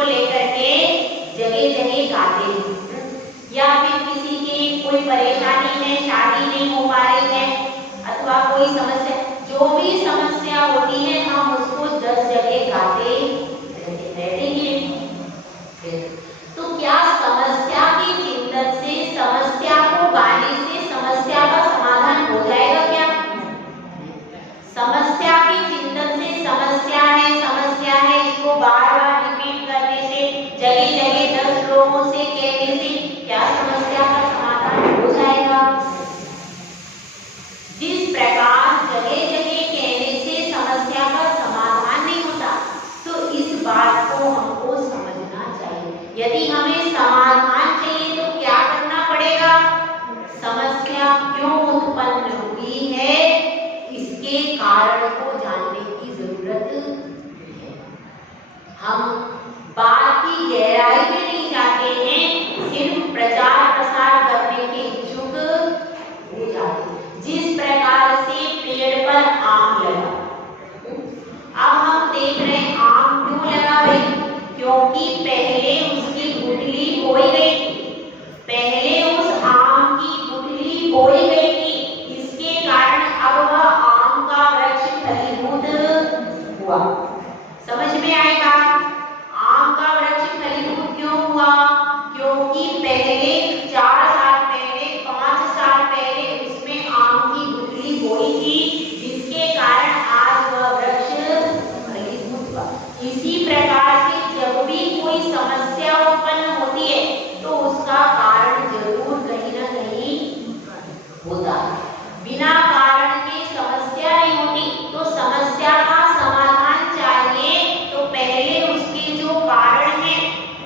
को लेकर के जगह जगह गाते हैं, या फिर किसी की कोई परेशानी है, शादी नहीं हो पा रही है अथवा कोई समस्या, जो भी समस्या होती है हम उसको 10 जगह गाते रहते हैं। तो क्या समस्या के चिंतन से, समस्या को गाने से समस्या का समाधान हो जाएगा क्या? समस्या के चिंतन से समस्या है इसको बार बार रिपीट करने से, जगह जगह 10 लोगों से कहने से क्या समस्या का समाधान हो जाएगा? जिस प्रकार जगह जगह कहने से समस्या का समाधान नहीं होता, तो इस बात को हमको समझना चाहिए। यदि हमें समाधान चाहिए तो क्या करना पड़ेगा? समस्या क्यों उत्पन्न हुई है इसके कारण को जानने की जरूरत है। हम बात की गहराई में नहीं जाते हैं, सिर्फ प्रचार प्रसार करने के इच्छुक हो जाते हैं। जिस प्रकार से पेड़ पर आम लगा, अब हम देख रहे हैं आम क्यों लगा भाई? क्योंकि पहले उसकी गुठली बोई गई थी, पहले उस आम की गुठली बोई गई थी, इसके कारण अब वह आम का वृक्ष फलीभूत हुआ। समझ में आएगा? आम का वृक्ष फलीभूत क्यों हुआ? क्योंकि पहले 4 साल पहले, 5 साल पहले उसमें आम की गुठली बोई थी, जिसके कारण आज वह वृक्ष फलीभूत हुआ। इसी प्रकार से जब भी कोई समस्या उत्पन्न होती है तो उसका कारण जरूर कहीं ना कहीं होता है। बिना कारण के समस्या नहीं होती। तो समस्या का समाधान चाहिए तो पहले उसके जो कारण है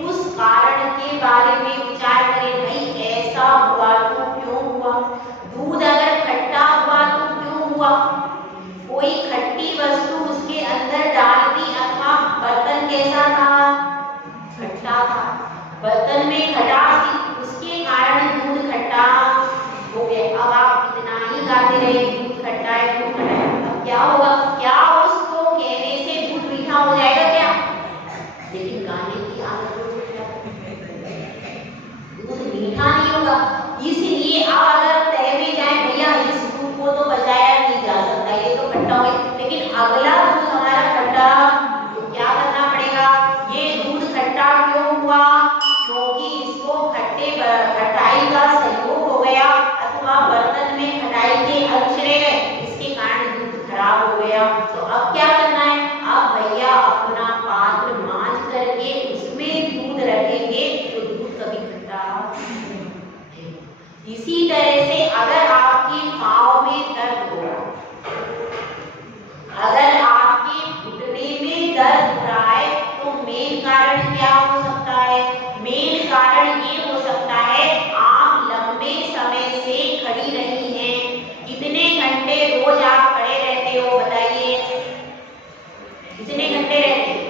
उस कारण के बारे में विचार करें। भाई ऐसा हुआ तो क्यों हुआ? दूध अगर खट्टा हुआ तो क्यों हुआ? कोई खट्टी वस्तु उसके अंदर डाल दी अथवा बर्तन कैसा था? खट्टा था, बर्तन में खटास थी, उसके कारण दूध खट्टा हो गया। अब आप कितना ही गाते रहे दूध खट्टा है, दूध खट्टा है, अब क्या होगा? क्या उसको कहने से दूध मीठा हो जाएगा क्या? लेकिन गाने की आदत हो दूध मीठा नहीं होगा। इसलिए अब अगर तय में जाए भैया इस दूध को तो बचाया नहीं जा सकता, ये तो खट्टा हो गया, लेकिन अगला दूध हमारा खट्टा, तो क्या करना पड़ेगा? ये दूध खट्टा क्यों हुआ? क्योंकि इसको खटाई का सहयोग हो गया अथवा बर्तन में खटाई के अंश रह गए, इसके कारण दूध खराब हो गया। तो अब क्या करना है? अब भैया अपना पात्र मांज करके उसमें दूध रखेंगे तो दूध कभी खट्टा नहीं। इसी तरह से अगर आपके पांव में दर्द हो रहा है, अगर आपके घुटने में दर्द हो रहा है तो मेन कारण क्या हो सकता है? मेन कारण ये हो सकता है आप लंबे समय से खड़ी रही हैं। कितने घंटे रोज आप खड़े रहते हो बताइए? कितने घंटे रहते हो?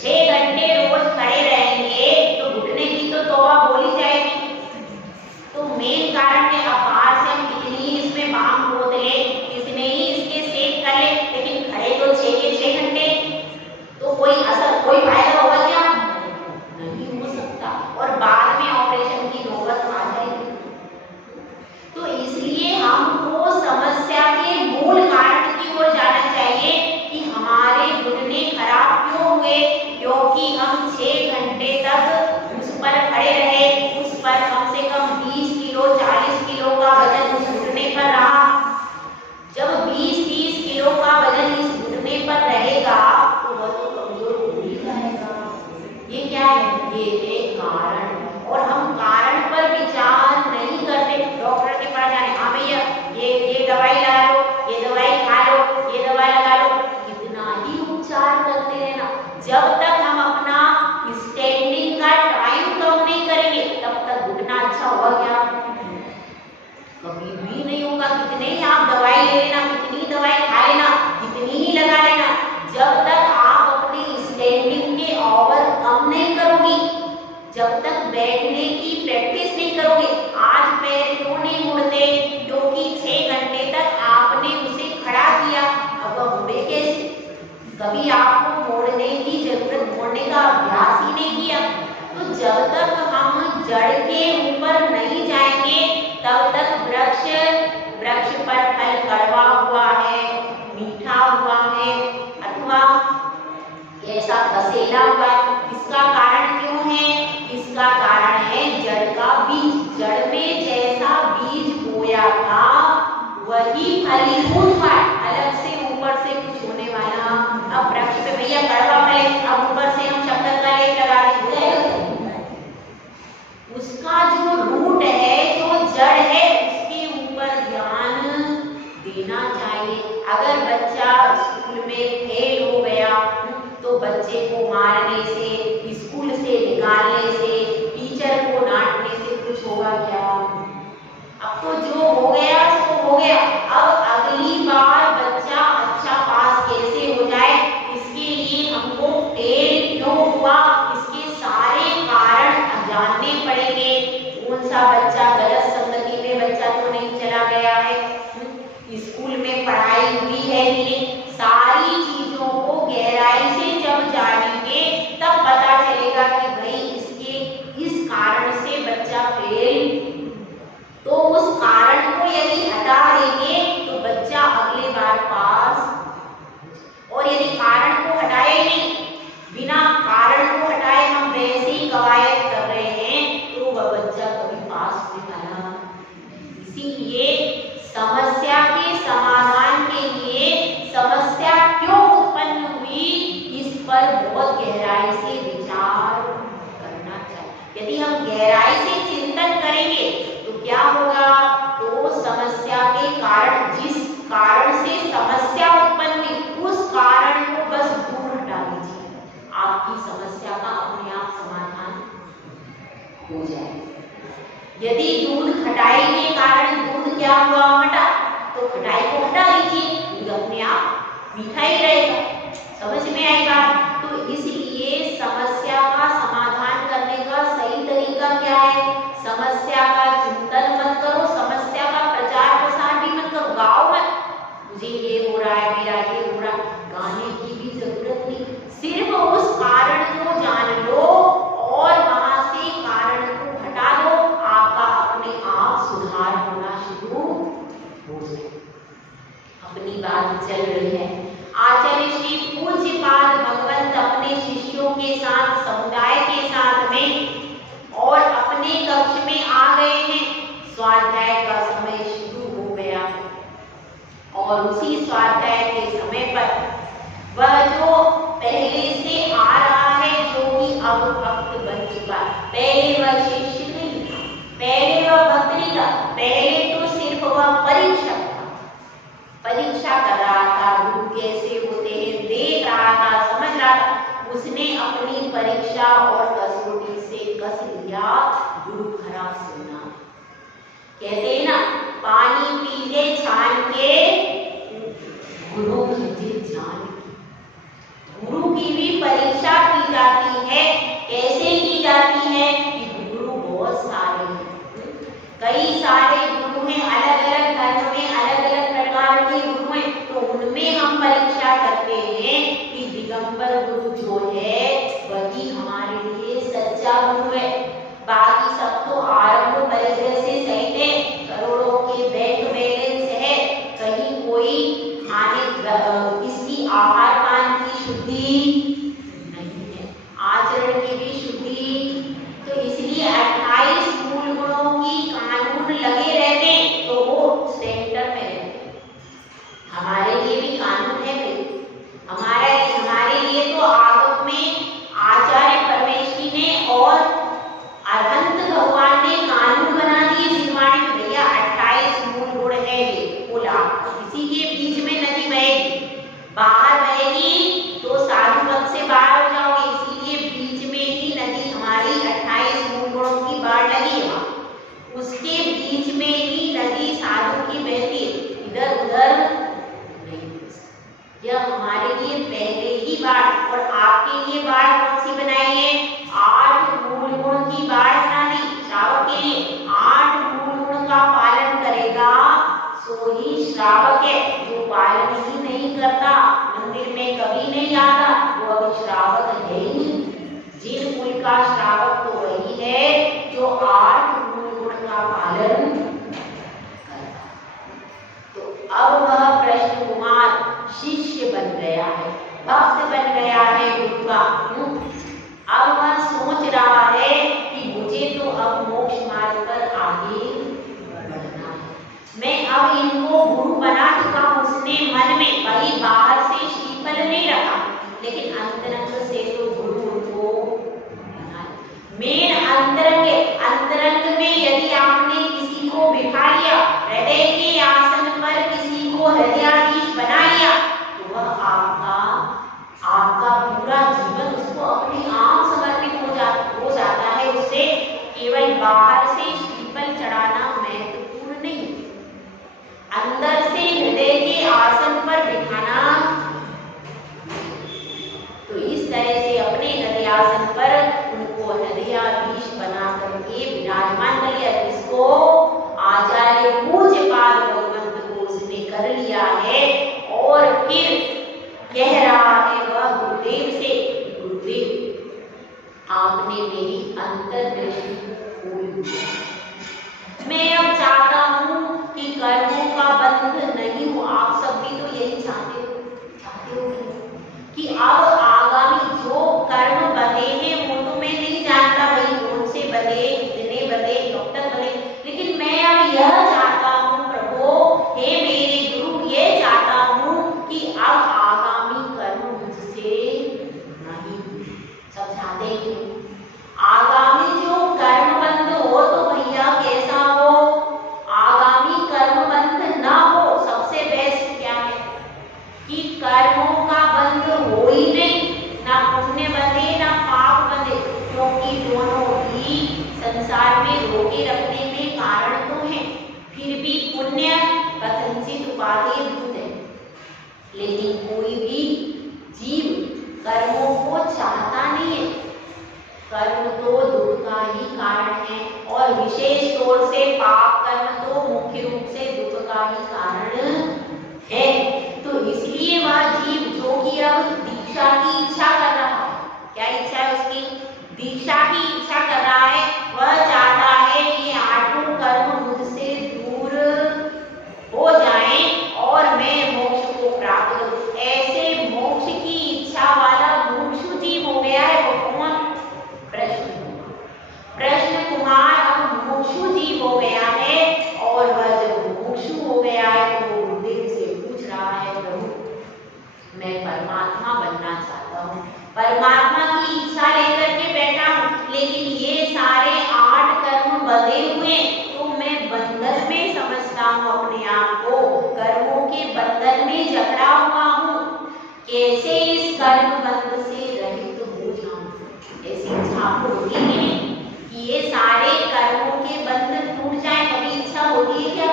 6 घंटे रोज खड़े रहेंगे तो घुटने की तो तौबा बोली जाएगी। तो मेन कारण है, अब बाहर से हम कितनी ही इसमें बाम खोद ले, कितने ही इसके सेक कर ले, लेकिन खड़े तो 6 के 6 घंटे, तो कोई असर, कोई फायदा होगा क्या? नहीं हो सकता, और बाद में ऑपरेशन की नौबत आ जाएगी। तो इसलिए हमको समस्या के मूल कारण की ओर जाना चाहिए कि हमारे घुटने खराब क्यों हुए? क्योंकि हम 6 घंटे तक उस पर खड़े रहे, उस पर कम से कम 20 किलो 40 किलो का वजन उस घुटने पर रहा। जब 20-30 किलो का वजन इस घुटने पर रहेगा तो वह तो कमजोर हो ही जाएगा। ये क्या है? ये है कारण, और हम कारण पर विचार नहीं करते। डॉक्टर के पास जाने, हाँ भैया ये दवाई लगा लो, ये दवाई खा लो, ये दवाई लगा लो, कितना ही उपचार करते रहना। जब तक हम अपना स्टैंडिंग का टाइम कम नहीं करेंगे तब तक घुटना अच्छा होगा क्या? कभी भी नहीं होगा। कितने ही आप दवाई ले लेना, कितनी दवाई खा लेना, कितनी ही लगा लेना, जब तक आप अपने स्टैंडिंग के ओवर कम नहीं करोगी, जब तक बैठने की प्रैक्टिस नहीं करोगे। आज पैर क्यों नहीं मुड़ते? क्योंकि 6 घंटे तक आपने उसे खड़ा किया, अब वह मुड़े कैसे? कभी आपको मोड़ने की जरूरत, मोड़ने का जड़ के ऊपर नहीं जाएंगे तब तक वृक्ष पर फल कड़वा हुआ है, मीठा हुआ है अथवा ऐसा कसेला हुआ है। इसका कारण क्यों है? इसका कारण है जड़ का बीज। जड़ में जैसा बीज बोया था वही फलीभूत हुआ, अलग से ऊपर से कुछ होने वाला। अब वृक्ष पे भैया कड़वा फल है, अब ऊपर से हम शक्कर का लेप लगा देते हैं, उसका जो रूट है, जो जड़ है, उसके ऊपर ध्यान देना चाहिए। अगर बच्चा स्कूल में फेल हो गया तो बच्चे को मारने से, स्कूल से निकालने से, टीचर को डांटने से कुछ होगा क्या? अब तो जो हो गया सो हो गया। अब अगली बार बच्चा अच्छा पास कैसे हो जाए, इसके लिए हमको फेल क्यों हुआ, इसके सारे कारण जानने पड़ेंगे। कौन सा बच्चा गलत संगति में बच्चा तो नहीं चला गया है, स्कूल में पढ़ाई हुई है कि नहीं, सारी चीजों को गहराई से जब जानेंगे तब पता चलेगा कि भाई इसके इस कारण से बच्चा फेल, तो उस कारण को यदि हटा देंगे तो बच्चा अगले बार पास। और यदि कारण को हटाए नहीं, बिना कारण को हटाए हम वैसे ही कवायद कर रहे हैं तो वह बच्चा कभी पास नहीं आना। इसीलिए समस्या के समाधान के लिए समस्या क्यों उत्पन्न हुई, इस पर बहुत गहराई से विचार करना चाहिए। यदि हम गहराई से चिंतन करेंगे तो क्या होगा, तो समस्या के कारण, जिस कारण से समस्या उत्पन्न हुई उस कारण को बस दूर हटा दीजिए, आपकी समस्या का अपने आप समाधान हो जाए। यदि दूध खटाई के कारण दूध क्या हुआ, हटा, तो खटाई को हटा दीजिए, दूध अपने आप मीठा ही रहेगा। समझ में आई बात? तो इसलिए समस्या का समाधान करने का सही तरीका क्या है? समस्या का चिंतन मत करो, समस्या का प्रचार प्रसार भी मत करो, गाओ मत, मुझे ये हो रहा है, मेरा ये हो रहा है, गाने की भी जरूरत नहीं। सिर्फ उस कारण को जान लो और वहां से कारण को हटा दो, आपका अपने आप सुधार होना शुरू हो जाए। अपनी बात चल रही है। आचार्य श्री पूज्यपाद भगवंत अपने शिष्यों के साथ, समुदाय के साथ में और अपने कक्ष में आ गए हैं। स्वाध्याय का समय शुरू हो गया और उसी स्वाध्याय के समय पर वह जो पहले से आ रहा है, जो कि अब भक्त बन चुका, पहले वह शिष्य नहीं था, पहले वह भक्त नहीं था, पहले तो सिर्फ वह परीक्षक था, परीक्षा कर रहा था, गुरु कैसे होते हैं देख रहा था, समझ रहा था। उसने अपनी परीक्षा और कसौटी से कस लिया गुरु खरा सोना। कहते हैं ना, पानी पी ले छान के, गुरु की जान की। गुरु की भी परीक्षा की जाती है। कैसे की जाती है कि गुरु बहुत सारे हैं, कई सारे गुरु हैं, अलग अलग धर्म में अलग अलग प्रकार के गुरु हैं, तो उनमें हम परीक्षा करते हैं कि दिगंबर गुरु जो है वही हमारे लिए सच्चा गुरु है। बाकी सब तो आरंभ परिचय से सहित है, करोड़ों के बैंक बैलेंस है, कहीं कोई खाने इसकी आहार पान की शुद्धि नहीं है, आचरण की भी शुद्धि। तो इसलिए 28 मूल गुणों की कानून लगे रहते तो वो सेंटर में रहते। हमारे लिए भी कानून है भाई, हमारे लिए तो आगम में आचार्य परमेश्वरी ने और अरहंत भगवान ने कानून बना दिए जिनवाणी में, भैया 28 मूल गुण है ये बोला, इसी के बीच में नदी बहेगी, बाहर बहेगी तो साधु पद से बाहर हो जाओगे, इसीलिए बीच में ही नदी हमारी 28 मूल गुणों की बाढ़ लगी है, उसके बीच में ही नदी साधु की बहती है, इधर उधर नहीं। यह हमारे लिए पहले ही बाढ़, और आपके लिए बाढ़ कौन सी बनाई है? 8 मूल गुण की बाढ़ बना दी श्रावक के लिए। 8 मूल गुण का पालन करेगा सो ही श्रावक है, जो पालन ही नहीं करता, मंदिर में कभी नहीं आता, वो अभी श्रावक है ही नहीं। जिन कुल का श्रावक तो वही है जो 8 मूल गुण का पालन करता। तो अब वह कृष्ण कुमार शिष्य बन गया है, भक्त बन गया है गुरु का। अब वह सोच रहा है कि मुझे तो अब मोक्ष मार्ग पर आगे बढ़ना है, मैं अब इनको गुरु बना चुका हूँ। उसने मन में भाई बाहर से श्रीफल नहीं रखा, लेकिन अंतरंग से तो गुरु उनको बना। मेन अंतरंग में यदि आपने किसी को बिठा लिया, हृदय के आसन पर किसी को हृदयाधीश बना लिया, तो वह आपका पूरा जीवन उसको अपने आप समर्पित हो जाता है। उससे केवल बाहर से श्रीफल चढ़ाना महत्वपूर्ण नहीं, अंदर से हृदय के आसन पर बिठाना। तो इस तरह से अपने हृदयासन पर उनको हृदयाधीश बना करके विराजमान कर लिया, जिसको आचार्य पूज्यपाद भगवंत को उसने कर लिया है। और फिर कह रहा है वह गुरुदेव से, गुरुदेव आपने मेरी अंतर्दृष्टि खोल दी। मैं अब चाहता हूँ कि कर्मों का बंध नहीं हो। आप सब भी तो यही चाहते हो कि अब आगामी जो कर्म बंधे हैं वो तो मैं नहीं जानता भाई कौन से बंधे, कितने बंधे, कब तक बंधे, लेकिन मैं अब यह चाहता हूँ प्रभु, हे मेरे गुरु, ये चाहता हूँ कि अब आगामी कर्म मुझसे नहीं। सब चाहते हैं आगामी जो कर्म बंध हो तो भैया कैसा हो, आगामी कर्म बंध ना हो। सबसे बेस्ट क्या है कि कर्मों का बंध हो ही नहीं, ना पुण्य बंधे ना पाप बंधे, क्योंकि दोनों ही संसार में रोके रखने में कारण तो है। फिर भी पुण्य कथनचित उपादेय भूत है, लेकिन कोई भी जीव कर्मों को चाहता नहीं है। कर्म तो दुख का ही कारण है, और विशेष तौर से पाप कर्म तो मुख्य रूप से दुख का ही कारण है। तो इसलिए वह जीव जो कि अब दीक्षा की इच्छा कर रहा है, क्या इच्छा है उसकी, दीक्षा की इच्छा कर रहा है, वह चाहता है कि आठों कर्म मुझसे दूर हो जाएं और मैं मोक्ष को प्राप्त करूं। ऐसे मोक्ष की इच्छा वाला मुमुक्षु जीव हो गया है वो कौन, कृष्ण कुमार अब मुमुक्षु जीव हो गया है। और वह जब मुमुक्षु हो गया है तो वो गुरुदेव से पूछ रहा है, प्रभु मैं परमात्मा बनना चाहता हूँ, परमात्मा की इच्छा लेकर के बैठा हूँ, लेकिन ये सारे 8 कर्म बंधे हुए, तो मैं बंधन में समझता हूँ अपने आप को, कर्मों के बंधन में जकड़ा हुआ हूँ। कैसे इस कर्म बंध से रहित हो जाऊं? ऐसी इच्छा आपको होती नहीं कि ये सारे कर्मों के बंधन टूट जाए, कभी इच्छा होती है क्या?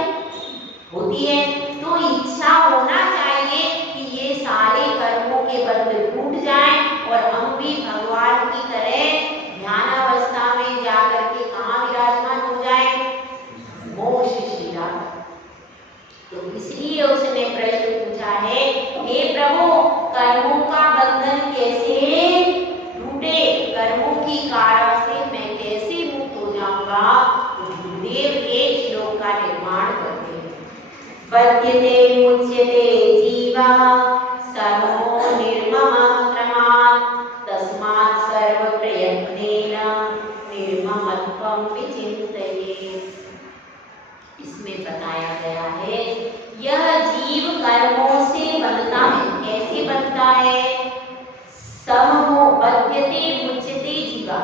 होती है। तो इच्छा होना चाहिए कि ये सारे कर्मों के बंधन टूट जाएं और हम भी भगवान की तरह ध्यान अवस्था में जाकर के कहाँ विराजमान हो जाएं, मोक्ष शिला। तो इसलिए उसने प्रश्न पूछा है, हे प्रभु कर्मों का बंधन कैसे टूटे, कर्मों की कारणों से मैं कैसे मुक्त हो जाऊंगा? तो गुरुदेव एक श्लोक का निर्माण करते हैं, बध्यते मुच्यते जीवा सर्वो निर्ममः क्रमात् तस्मात् सर्व प्रयत्नेन निर्ममत्वं विचिन्तयेत्। इसमें बताया गया है यह जीव कर्मों से बनता है। कैसे बनता है? समो बध्यते मुच्यते जीवा,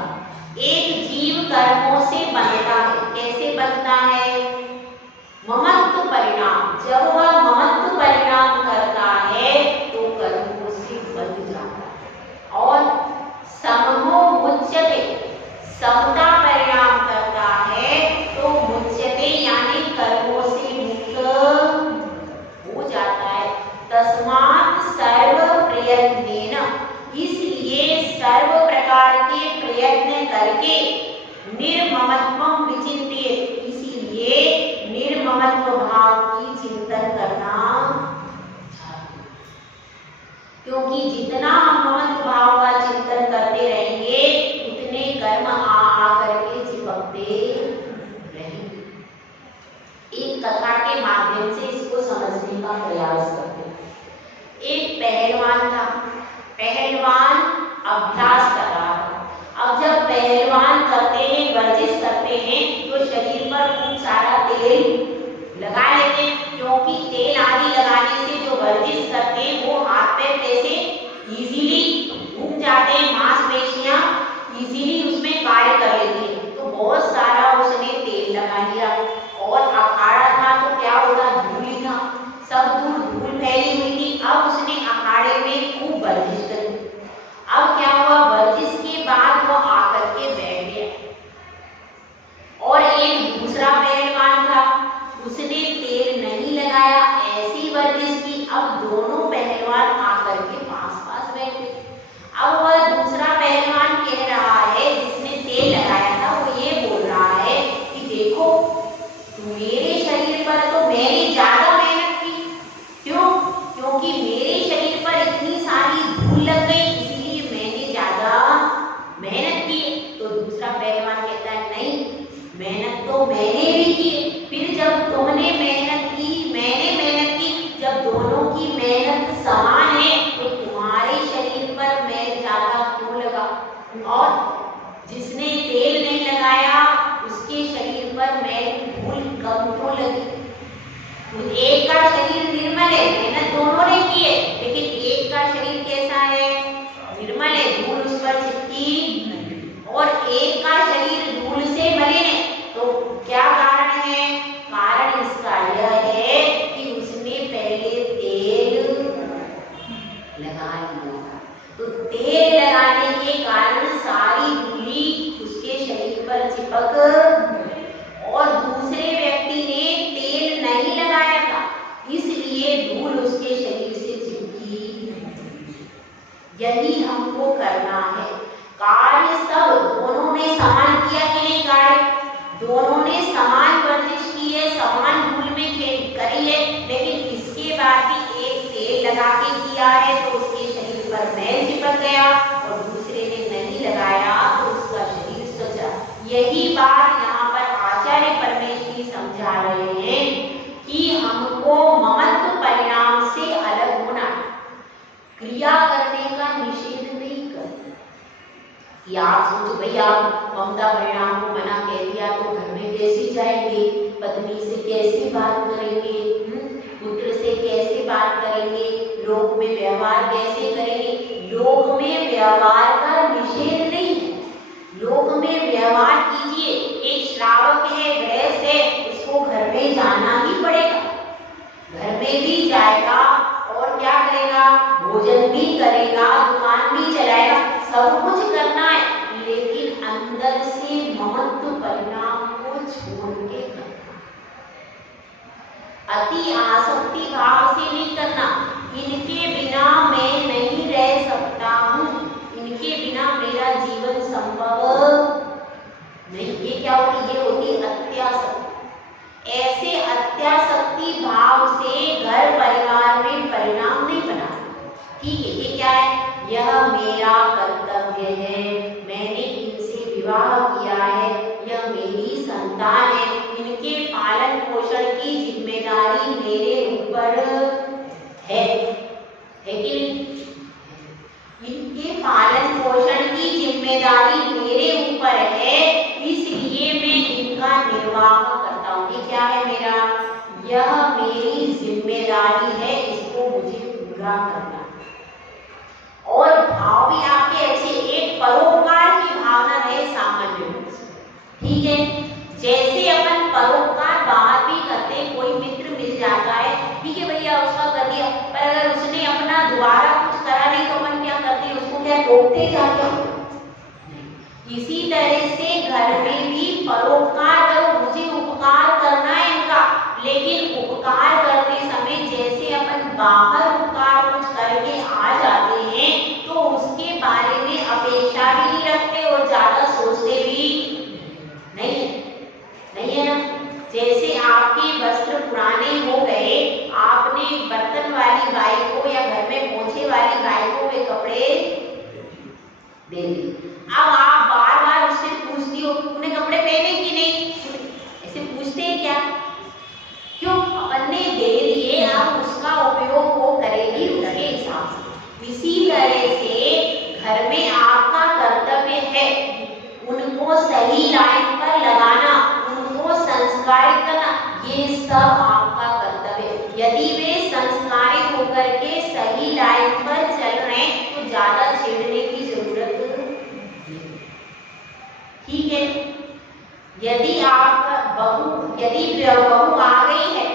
एक जीव कर्मों से बनता है। कैसे बनता है? ममत्व परिणाम, जब वह ममत्व परिणाम करता है तो कर्मों से बंध जाता है। और समो मुच्यते, समता परिणाम करता है तो मुच्यते यानी कर्मों से मुक्त हो जाता है। तस्मात् सर्व प्रयत्नेन, इसलिए सर्व प्रकार के प्रयत्न करके निर्ममत्वं विचिन्तयेत्, इसीलिए निर्ममत्व भाव की चिंतन करना चाहिए। क्योंकि जितना हम ममत्व भाव का चिंतन करते रहेंगे उतने कर्म आ करके चिपकते पहलवान करते हैं, वर्जिश करते हैं तो शरीर पर खूब सारा तेल लगा लेते हैं, क्योंकि तेल आदि लगाने से जो वर्जिश करते हैं वो हाथ पैर कैसे इजीली घूम जाते हैं, मांसपेशियां इजीली उसमें कार्य कर लेती हैं। तो बहुत सारा उसने तेल लगा लिया और अखाड़ा था तो क्या होता, धूल था, सब धूल फैली हुई थी। अब उसने अखाड़े में खूब वर्जिश करी। अब क्या हुआ, वर्जिश के बाद वो आकर के बैठ गया और एक दूसरा पहलवान था, उसने तेल नहीं लगाया, ऐसी वर्जिश की। अब दोनों पहलवान आकर के पास पास बैठे। अब वह दूसरा पहलवान कह रहा है जिसने तेल लगाया था, वो ये बोल रहा है कि देखो मेरे शरीर पर तो मैंने ज्यादा मेहनत की, क्यों, क्योंकि मेरे शरीर पर इतनी सारी धूल लग गई, इसीलिए मैंने ज्यादा मेहनत की। तो दूसरा पहलवान कहता है नहीं, मेहनत तो मैंने भी की। फिर जब तुमने मेहनत की, मैंने मेहनत की, जब दोनों की मेहनत समान है तो तुम्हारे शरीर पर मैल ज्यादा क्यों लगा, और जिसने तेल नहीं लगाया उसके शरीर पर मैल धूल कम क्यों लगी। एक का शरीर निर्मल है, मेहनत दोनों ने की है, लेकिन एक का शरीर कैसा है, निर्मल है, धूल उस पर चिपकी, और एक का शरीर धूल से मलिन है। तो क्या कारण है, कारण इसका यह है कि उसने पहले तेल लगा लिया। तो तेल लगाने के कारण सारी धूली उसके शरीर पर चिपक, और दूसरे व्यक्ति ने तेल नहीं लगाया था, इसलिए धूल उसके शरीर से चिपकी। यही हमको करना है। कार्य सब दोनों ने समान किया कि नहीं, कार्य दोनों ने समान वर्जिश की है, समान धूल में करी है, लेकिन इसके बाद भी एक तेल लगा के किया है तो उसके शरीर पर मैल चिपक गया, और दूसरे ने नहीं लगाया तो उसका शरीर सजा। यही बात यहाँ पर आचार्य परमेश्वरी समझा रहे हैं कि हमको ममत्व परिणाम से अलग होना, क्रिया करने का निषेध नहीं करना। कि आप सोचो भाई आप ममता परिणाम को मना कह दिया तो घर में कैसे जाएंगे, पत्नी से कैसे बात करेंगे, पुत्र से कैसे बात करेंगे, लोक में व्यवहार कैसे करेंगे। लोक में व्यवहार का निषेध नहीं है, लोक में व्यवहार कीजिए। एक श्रावक है, गृहस्थ है, उसको घर में जाना ही पड़ेगा, घर में भी जाएगा और क्या करेगा, भोजन भी करेगा, दुकान भी चलाएगा, सब कुछ करना है, लेकिन अंदर से ममत्व परिणाम को छोड़ के करना, अति आसक्ति भाव से नहीं करना। इनके बिना मैं नहीं रह सकता हूँ, इनके बिना मेरा जीवन संभव नहीं। ये क्या होती, ये होती अत्यासक्ति। ऐसे अत्यासक्ति भाव से घर परिवार में परिणाम नहीं बना। ठीक है, ये क्या है, यह मेरा कर्तव्य है, मैंने इनसे विवाह किया है, यह मेरी संतान है, इनके पालन पोषण की जिम्मेदारी मेरे ऊपर है कि नहीं? इनके पालन पोषण की जिम्मेदारी मेरे ऊपर है, इसलिए मैं इनका निर्वाह करता हूँ। ये क्या है मेरा, यह मेरी जिम्मेदारी है, इसको मुझे पूरा करना। और भाव भी आपके अच्छे, एक परोपकार की भावना रहे सामान्य रूप से। ठीक है, जैसे अपन परोपकार बाहर भी करते हैं, कोई मित्र मिल जाता है, ठीक है भैया उसका कर दिया, पर अगर उसने अपना दोबारा कुछ करा नहीं तो अपन क्या करते हैं, उसको क्या टोकते जाते हैं। इसी तरह से घर में भी परोपकार करो, मुझे उपकार करना है इनका, लेकिन उपकार करते समय जैसे अपन बाहर उपकार कुछ करके आ जाते हैं तो उसके बारे में अपेक्षा भी नहीं रखते और ज्यादा सोचते भी नहीं है ना। जैसे आपके वस्त्र पुराने हो गए, आपने बर्तन वाली बाई को या घर में पोछे वाली बाई को वे कपड़े दे दिए, अब आप बार बार उससे पूछती हो उन्हें कपड़े पहने कि नहीं, ऐसे पूछते हैं क्या, क्यों, अपन ने दे दिए, अब उसका उपयोग वो करेगी उसके हिसाब से। इसी तरह से घर में आपका कर्तव्य है, लाइन पर लगाना, उनको संस्कारित करना, ये सब आपका कर्तव्य है। यदि वे संस्कारित होकर के सही लाइन पर चल रहे हैं तो ज्यादा छेड़ने की जरूरत नहीं। ठीक है, यदि बहू आ गई है,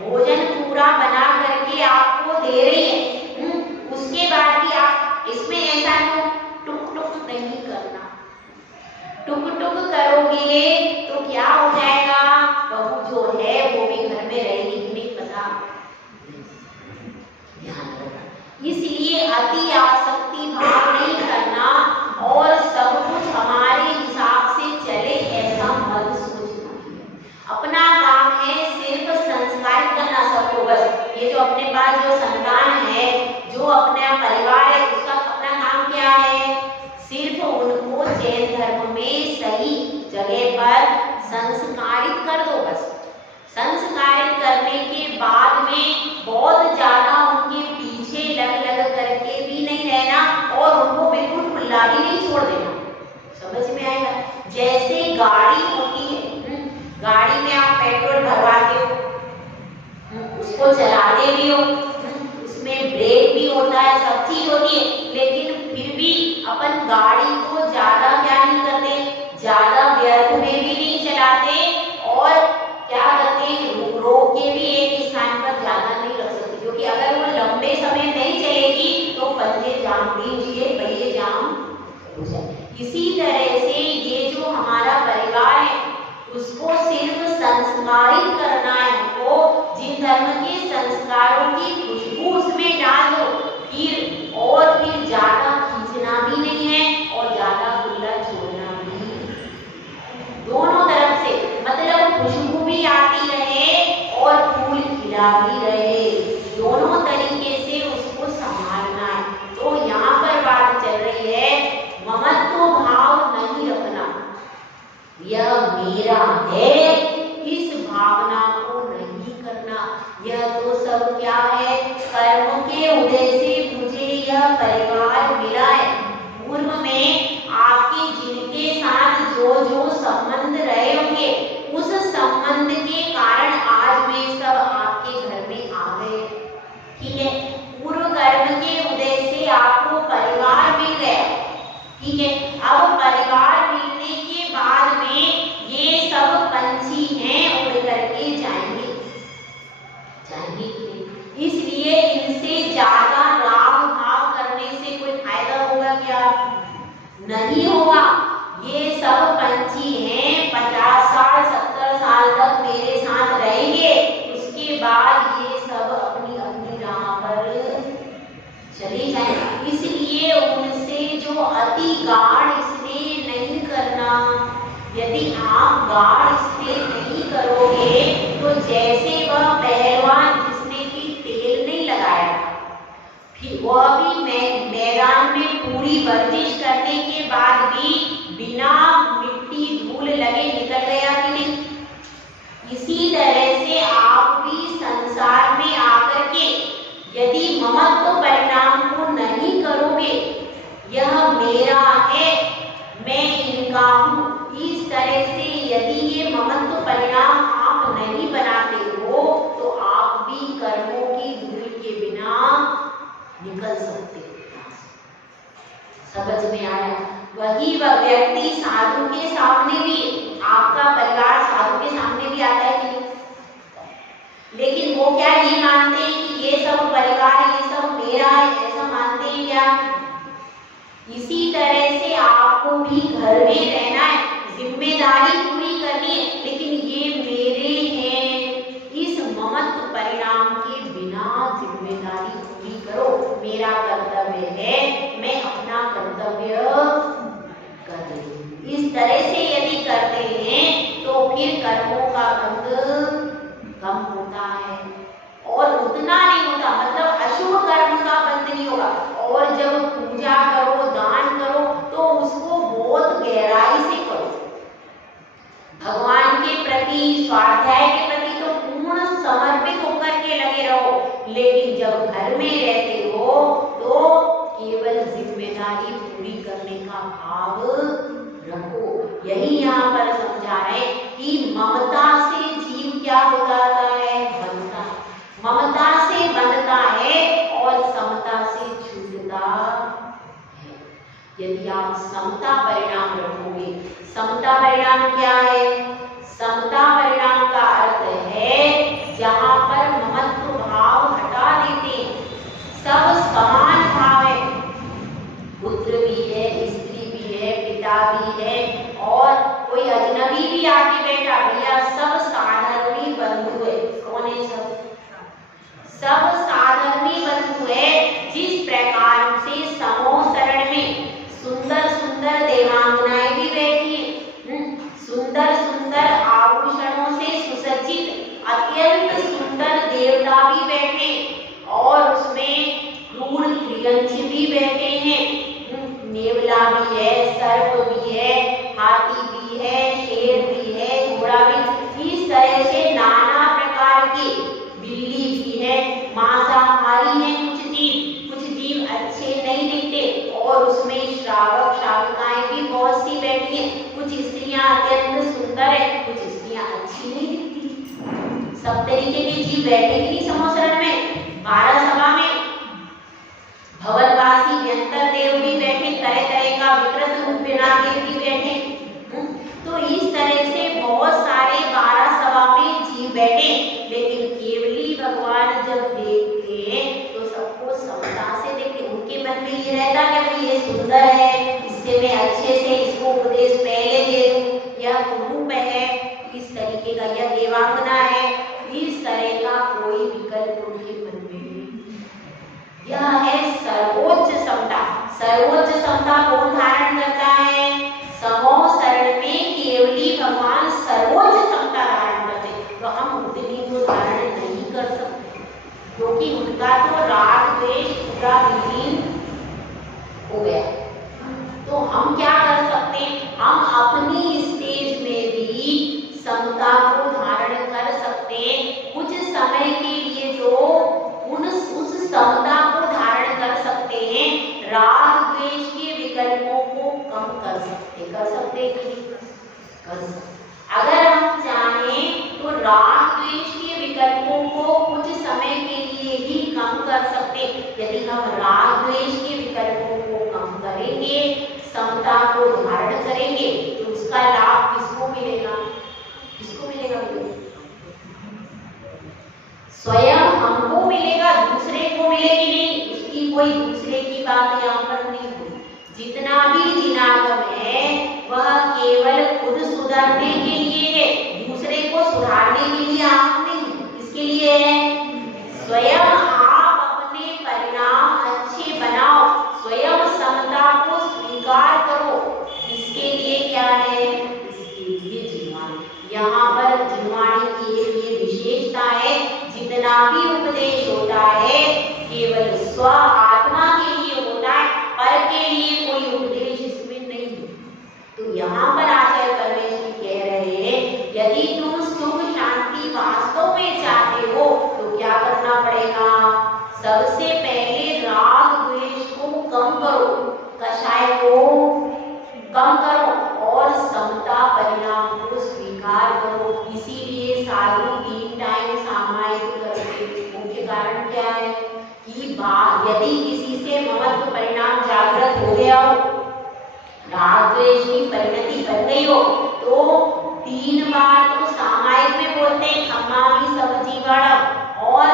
भोजन पूरा बना करके आपको दे रही है, उसके बाद भी आप इसमें ऐसा टुक टुक नहीं करना। टुक टुक करोगे तो क्या हो जाएगा, बहू जो है वो भी घर में रहेगी कि नहीं पता, ध्यान रखना। इसलिए अति आसक्ति भाव नहीं करना और सब कुछ हमारे हिसाब से चले ऐसा मत सोचना। अपना काम है सिर्फ संस्कारित करना सबको। बस ये जो अपने पास जो संतान है, जो अपना परिवार है, उसका अपना काम क्या है, सिर्फ उनको जैन धर्म में सही जगह पर संस्कारित कर दो। बस संस्कारित करने के बाद में बहुत ज्यादा उनके पीछे लग करके भी नहीं रहना और उनको बिल्कुल खुला भी नहीं छोड़ देना। समझ में आएगा? जैसे गाड़ी होती है, गाड़ी में आप पेट्रोल भरवाते हो, उसको चलाते भी हो, उसमें ब्रेक भी होता है, सब चीज होती है, लेकिन फिर भी अपन गाड़ी को ज्यादा क्या नहीं करते, ज्यादा व्यर्थ में भी नहीं चलाते और क्या करते हैं, रोक के भी एक स्थान पर ज्यादा नहीं रख सकते, क्योंकि अगर वो लंबे समय नहीं चलेगी तो पंजे जाम दीजिए, पहिए जाम हो जाए। इसी तरह से ये जो हमारा परिवार है उसको सिर्फ संस्कारित करना है, वो जिन धर्म के संस्कारों की खुशबू उसमें डाल दो, फिर ज्यादा खींचना भी नहीं है और ज्यादा खुला छोड़ना भी नहीं। दोनों तरफ से मतलब खुशबू भी आती रहे और फूल खिला भी रहे, दोनों तरीके से उसको संभालना है। तो यहाँ पर बात चल रही है, ममत्व भाव नहीं रखना, यह मेरा है, इस भावना को नहीं करना। यह तो सब क्या है, कर्म के उदय से मुझे यह परिवार मिला है। पूर्व में आपके जिनके साथ जो जो संबंध रहे होंगे, उस संबंध के कारण आज वे सब आपके घर में आ गए। ठीक है, पूर्व कर्म के उदय से आपको परिवार मिल गया। ठीक है, अब परिवार मिलने के बाद में ये सब पंछी हैं, उड़ करके जाएंगे। इसलिए इनसे ज्यादा राग भाव करने से कोई फायदा होगा क्या? नहीं होगा। ये सब पंछी हैं, 50 साल 70 साल तक मेरे साथ रहेंगे, उसके बाद ये सब अपनी अपनी राह पर चले जाएंगे। इसलिए उनसे जो अति गाढ़ स्नेह नहीं करना। यदि आप गाढ़ स्नेह नहीं करोगे तो जैसे वह पहलवान जिसने कि तेल नहीं लगाया, फिर वह भी मैदान में पूरी वर्जिश करने के बाद भी बिना मिट्टी धूल लगे निकल गया कि नहीं? इसी तरह से आप भी संसार में आकर के यदि ममत्व परिणाम को नहीं करोगे, यह मेरा है, मैं इनका हूँ, इस तरह से यदि ये ममत्व परिणाम आप नहीं बनाते हो तो आप भी कर्मों की धूल के बिना निकल सकते हो। समझ में आया? वही वह व्यक्ति साधु के सामने भी, आपका परिवार साधु के सामने भी आता है कि नहीं? लेकिन वो क्या ये मानते हैं कि ये सब परिवार, ये सब मेरा है, ऐसा मानते हैं क्या? इसी तरह से आपको भी घर में रहना है, जिम्मेदारी पूरी करनी है, लेकिन ये मेरे हैं, इस ममत्व परिणाम के बिना जिम्मेदारी पूरी करो। मेरा कर्तव्य है, मैं अपना कर्तव्य कर रही हूँ। इस तरह से यदि करते हैं तो फिर कर्मों का बंध कम होता है और उतना नहीं होता, मतलब अशुभ कर्म का बंध नहीं होगा। और जब पूजा करो, दान करो तो उसको बहुत गहराई से करो, भगवान के प्रति, स्वाध्याय के प्रति तो पूर्ण समर्पित होकर के लगे रहो। लेकिन जब घर में रहते हो तो केवल जिम्मेदारी पूरी करने का भाव रखो। यही यहाँ पर समझा रहे कि ममता से जीव क्या होता है, बनता, ममता से बनता है और समता से छूटता है। यदि आप समता परिणाम रखोगे, समता परिणाम क्या है, समता परिणाम का अर्थ है जहां पर ममत्व भाव हटा देते हैं, सब समान भाव है, पुत्र भी है, स्त्री भी है, पिता भी है और कोई अजनबी भी आके बैठा, भैया सब साधर्मी बंधु है। कौन है सब? सब साधर्मी बंधु है। जिस प्रकार से समूह शरण में सुंदर सुंदर देवांगनाएं भी बैठी है, सुंदर सुंदर आभूषणों से सुसज्जित अत्यंत सुंदर देवता भी बैठे और उसमें क्रूर त्रियंच भी बैठे हैं, नेवला भी है, सर्प भी है, हाथी भी है, शेर भी है, घोड़ा भी, इस तरह से नाना प्रकार के, बिल्ली भी है, मांसाहारी है कुछ जीव अच्छे नहीं दिखते और उसमें श्रावक श्राविकाएं भी बहुत सी बैठी हैं, कुछ स्त्रियां अत्यंत सुंदर है, कुछ स्त्रियां अच्छी नहीं दिखती। सब तरीके के जीव बैठे कि नहीं समूह शरण में। 12 सभा में भवनवासी व्यंतर देव भी बैठे, तरह तरह का विकृत रूप बना के भी बैठे। तो इस तरह से बहुत सारे 12 सभा में जीव बैठे, लेकिन केवली भगवान जब देखते हैं तो सबको समता से देखते। उनके मन में ये रहता कि भाई ये सुंदर है, इससे मैं अच्छे से इसको उपदेश पहले दे दूं, यह रूप है, इस तरीके का यह देवांगना है, इस तरह का कोई विकल्प उनके मन में नहीं। यह है सर्वोच्च समता। सर्वोच्च समता कौन धारण करता है? समूह शरण में केवली भगवान सर्वोच्च समता धारण करते, तो हम उतनी तो धारण नहीं कर सकते, क्योंकि उनका तो राग द्वेष पूरा विलीन हो गया। तो हम क्या कर सकते हैं? हम अपनी स्टेज में भी समता को धारण कर सकते हैं। कुछ समय के लिए तो उस समता को धारण कर सकते हैं, राग द्वेष के विकल्पों को कम कर सकते कि नहीं कर सकते। अगर हम चाहें तो राग द्वेष के विकल्पों को कुछ समय के लिए ही कम कर सकते। यदि हम राग द्वेष के विकल्पों को कम करेंगे, समता को धारण करेंगे, तो उसका लाभ किसको मिलेगा? किसको मिलेगा? स्वयं हमको मिलेगा, दूसरे को मिलेगी नहीं। उसकी कोई दूसरे की बात यहाँ पर नहीं हुई। जितना भी जिनागम है वह केवल खुद सुधरने के लिए है, दूसरे को सुधारने के लिए आप नहीं। इसके लिए है स्वयं आप अपने परिणाम अच्छे बनाओ, स्वयं समता को स्वीकार करो। इसके लिए क्या है? इसके लिए जिनवाणी। यहाँ पर जिनवाणी की ये विशेषता है, जितना भी उपदेश होता है केवल स्व आत्मा के लिए होता है, पर के लिए कोई उपदेश इसमें नहीं है। तो यहाँ पर आचार्य परमेश्वर कह रहे हैं, यदि तुम सुख शांति वास्तव में चाहते हो तो क्या करना पड़ेगा? सबसे पहले राग द्वेष को कम करो, कषाय को कम करो और समता परिणाम को स्वीकार करो। इसीलिए साधु 3 टाइम सामायिक करते। मुख्य कारण क्या है कि यदि किसी से ममत्व परिणाम जागृत हो गया हो, राग द्वेष की परिणति बन गई हो, तो 3 बार तो सामायिक में बोलते हैं खम्मामी सब जीवाणम, और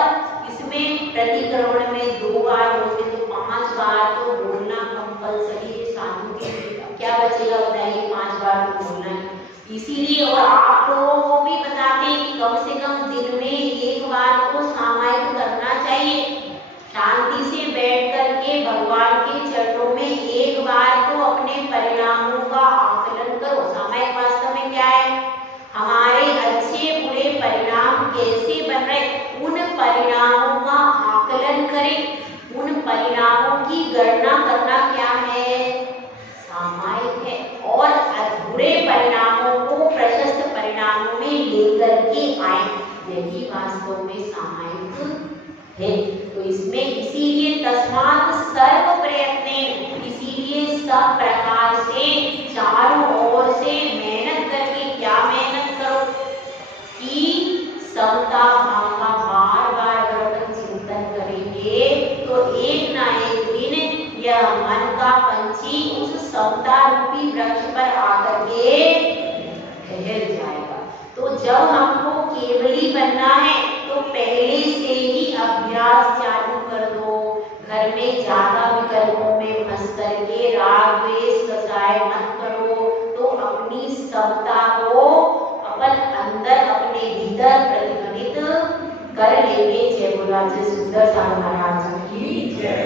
इसमें प्रतिक्रमण में 2 बार बोलते, तो 5 बार तो बोलना कंपलसरी है साधु के लिए। क्या बचेगा बताइए? 5 बार तो बोलना है। इसीलिए और आप लोगों को भी बताते हैं कि कम से कम दिन में 1 बार तो सामायिक करना चाहिए। शांति से बैठ करके भगवान के चरणों में 1 बार तो अपने परिणामों का आकलन करो। सामायिक वास्तव में क्या है? हमारे अच्छे बुरे परिणाम कैसे बन रहे, उन परिणामों का आकलन करें। उन परिणामों की गणना करना क्या है? सामायिक है। और अधूरे परिणामों को प्रशस्त परिणामों में लेकर के आए, यही वास्तव में सामायिक है। तो इसमें इसीलिए तस्मात् सर्व प्रयत्नेन, इसीलिए सब प्रकार से चारों ओर से मन का पंछी उस समता रूपी वृक्ष पर आकर के ठहर जाएगा। तो जब हमको केवली बनना है तो पहले से ही अभ्यास चालू कर दो। घर में ज्यादा विकल्पों में फंस करके राग द्वेष कसाय मत करो। तो अपनी समता को अपन अंदर अपने भीतर प्रतिफलित कर लेंगे। जय बोला जय सुंदर सा महाराज की जय।